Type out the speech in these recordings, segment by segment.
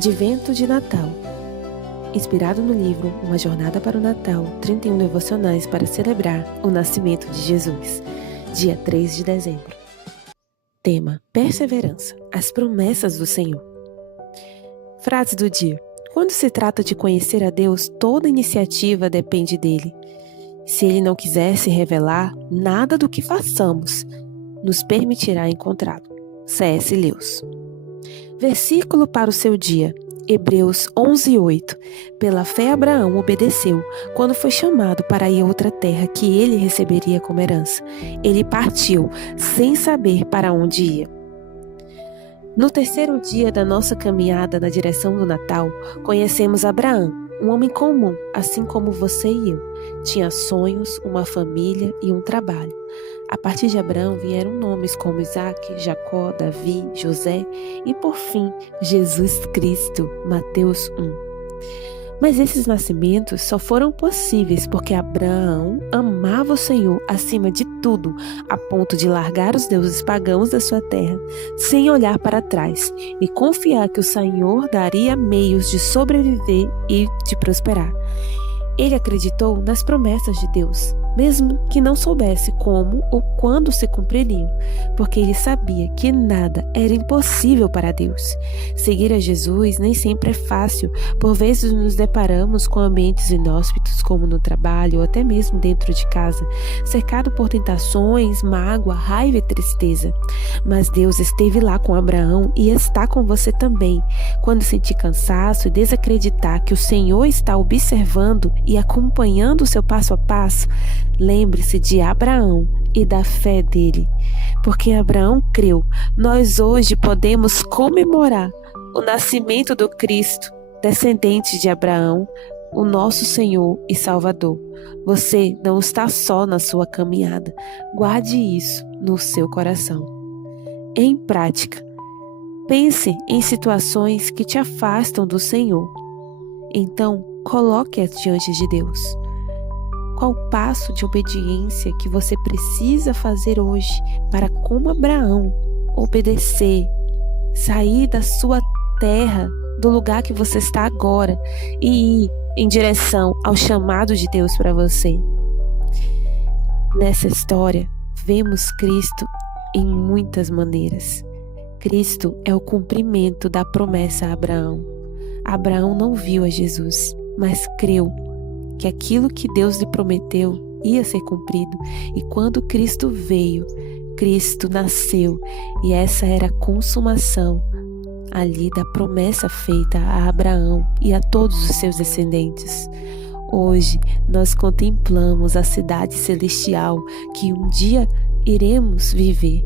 Advento de Natal. Inspirado no livro Uma Jornada para o Natal, 31 devocionais para celebrar o nascimento de Jesus, dia 3 de dezembro. Tema: Perseverança, as promessas do Senhor. Frase do dia: quando se trata de conhecer a Deus, toda iniciativa depende dele. Se ele não quiser se revelar, nada do que façamos nos permitirá encontrá-lo. C.S. Lewis. Versículo para o seu dia. Hebreus 11:8. Pela fé Abraão obedeceu quando foi chamado para ir a outra terra que ele receberia como herança. Ele partiu sem saber para onde ia. No terceiro dia da nossa caminhada na direção do Natal, conhecemos Abraão, um homem comum, assim como você e eu. Tinha sonhos, uma família e um trabalho. A partir de Abraão vieram nomes como Isaac, Jacó, Davi, José e, por fim, Jesus Cristo, Mateus 1. Mas esses nascimentos só foram possíveis porque Abraão amava o Senhor acima de tudo, a ponto de largar os deuses pagãos da sua terra, sem olhar para trás, e confiar que o Senhor daria meios de sobreviver e de prosperar. Ele acreditou nas promessas de Deus, mesmo que não soubesse como ou quando se cumpririam, porque ele sabia que nada era impossível para Deus. Seguir a Jesus nem sempre é fácil, por vezes nos deparamos com ambientes inóspitos, como no trabalho ou até mesmo dentro de casa, cercado por tentações, mágoa, raiva e tristeza. Mas Deus esteve lá com Abraão e está com você também. Quando sentir cansaço e desacreditar que o Senhor está observando e acompanhando o seu passo a passo, lembre-se de Abraão e da fé dele. Porque Abraão creu, nós hoje podemos comemorar o nascimento do Cristo, descendente de Abraão, o nosso Senhor e Salvador. Você não está só na sua caminhada. Guarde isso no seu coração. Em prática, pense em situações que te afastam do Senhor. Então, coloque-as diante de Deus. Qual passo de obediência que você precisa fazer hoje para, como Abraão, obedecer, sair da sua terra, do lugar que você está agora e ir em direção ao chamado de Deus para você? Nessa história, vemos Cristo em muitas maneiras. Cristo é o cumprimento da promessa a Abraão. Abraão não viu a Jesus, mas creu que aquilo que Deus lhe prometeu ia ser cumprido. E quando Cristo veio, Cristo nasceu, e essa era a consumação ali da promessa feita a Abraão e a todos os seus descendentes. Hoje nós contemplamos a cidade celestial que um dia iremos viver,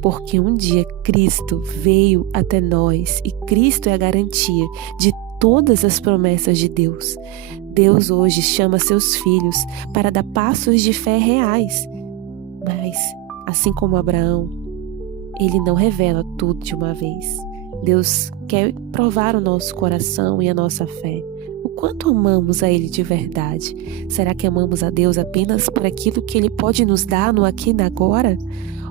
porque um dia Cristo veio até nós e Cristo é a garantia de todas as promessas de Deus. Deus hoje chama seus filhos para dar passos de fé reais. Mas, assim como Abraão, ele não revela tudo de uma vez. Deus quer provar o nosso coração e a nossa fé. O quanto amamos a Ele de verdade? Será que amamos a Deus apenas por aquilo que Ele pode nos dar no aqui e no agora?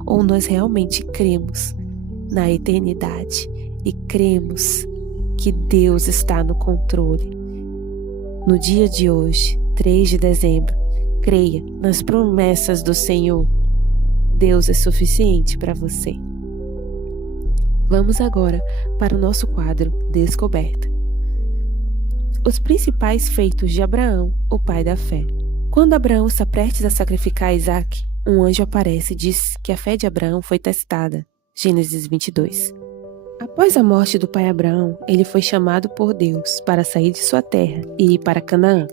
Ou nós realmente cremos na eternidade e cremos que Deus está no controle? No dia de hoje, 3 de dezembro, creia nas promessas do Senhor. Deus é suficiente para você. Vamos agora para o nosso quadro Descoberta. Os principais feitos de Abraão, o pai da fé. Quando Abraão está prestes a sacrificar Isaac, um anjo aparece e diz que a fé de Abraão foi testada. Gênesis 22. Após a morte do pai Abraão, ele foi chamado por Deus para sair de sua terra e ir para Canaã,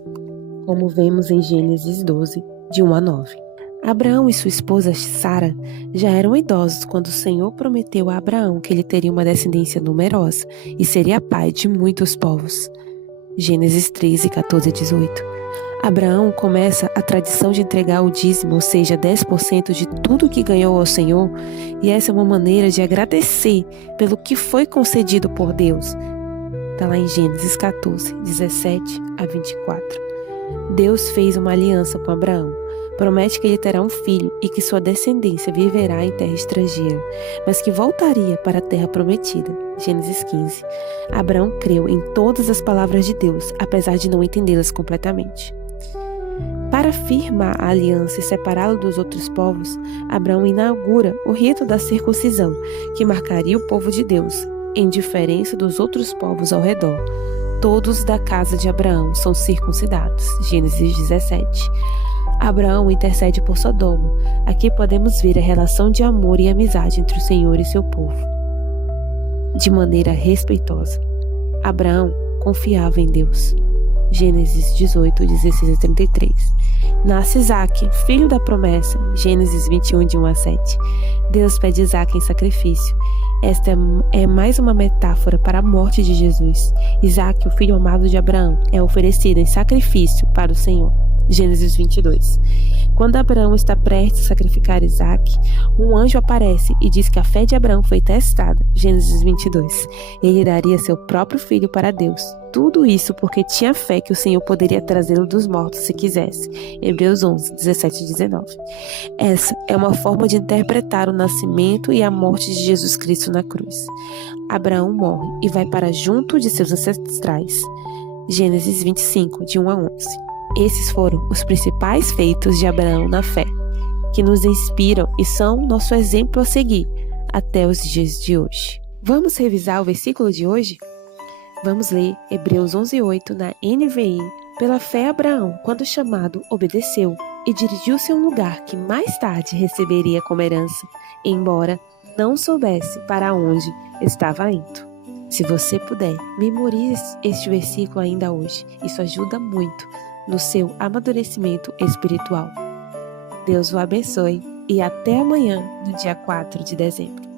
como vemos em Gênesis 12, de 1 a 9. Abraão e sua esposa Sara já eram idosos quando o Senhor prometeu a Abraão que ele teria uma descendência numerosa e seria pai de muitos povos. Gênesis 13, 14 a 18. Abraão começa a tradição de entregar o dízimo, ou seja, 10% de tudo que ganhou ao Senhor, e essa é uma maneira de agradecer pelo que foi concedido por Deus. Está lá em Gênesis 14, 17 a 24. Deus fez uma aliança com Abraão. Promete que ele terá um filho e que sua descendência viverá em terra estrangeira, mas que voltaria para a terra prometida. Gênesis 15. Abraão creu em todas as palavras de Deus, apesar de não entendê-las completamente. Para firmar a aliança e separá-lo dos outros povos, Abraão inaugura o rito da circuncisão, que marcaria o povo de Deus, em diferença dos outros povos ao redor. Todos da casa de Abraão são circuncidados. Gênesis 17. Abraão intercede por Sodoma. Aqui podemos ver a relação de amor e amizade entre o Senhor e seu povo. De maneira respeitosa, Abraão confiava em Deus. Gênesis 18, 16 a 33. Nasce Isaque, filho da promessa. Gênesis 21, de 1 a 7. Deus pede Isaque em sacrifício. Esta é mais uma metáfora para a morte de Jesus. Isaque, o filho amado de Abraão, é oferecido em sacrifício para o Senhor. Gênesis 22. Quando Abraão está prestes a sacrificar Isaque, um anjo aparece e diz que a fé de Abraão foi testada. Gênesis 22. Ele daria seu próprio filho para Deus. Tudo isso porque tinha fé que o Senhor poderia trazê-lo dos mortos se quisesse. Hebreus 11, 17 e 19. Essa é uma forma de interpretar o nascimento e a morte de Jesus Cristo na cruz. Abraão morre e vai para junto de seus ancestrais. Gênesis 25, de 1 a 11. Esses foram os principais feitos de Abraão na fé, que nos inspiram e são nosso exemplo a seguir até os dias de hoje. Vamos revisar o versículo de hoje? Vamos ler Hebreus 11:8 na NVI. Pela fé Abraão, quando chamado, obedeceu e dirigiu-se a um lugar que mais tarde receberia como herança, embora não soubesse para onde estava indo. Se você puder, memorize este versículo ainda hoje. Isso ajuda muito no seu amadurecimento espiritual. Deus o abençoe e até amanhã, no dia 4 de dezembro.